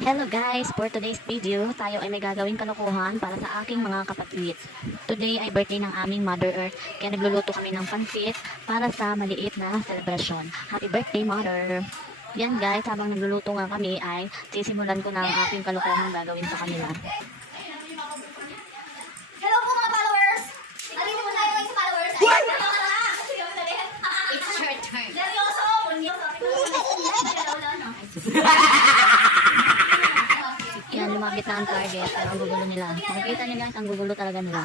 Hello guys! For today's video, tayo ay may gagawing kalokohan para sa aking mga kapatid. Today ay birthday ng aming Mother Earth, kaya nagluluto kami ng pansit para sa maliit na celebration. Happy birthday, Mother! Yan guys, habang nagluluto nga kami ay sisimulan ko na ang aking kalokohan gagawin sa kanila. Hello po mga followers! Alito mo tayo sa followers. Lang? It's your turn. Seryoso! Yan, lumapit na ang target, ang gugulo nila. Makikita niyo guys, ang gugulo talaga nila.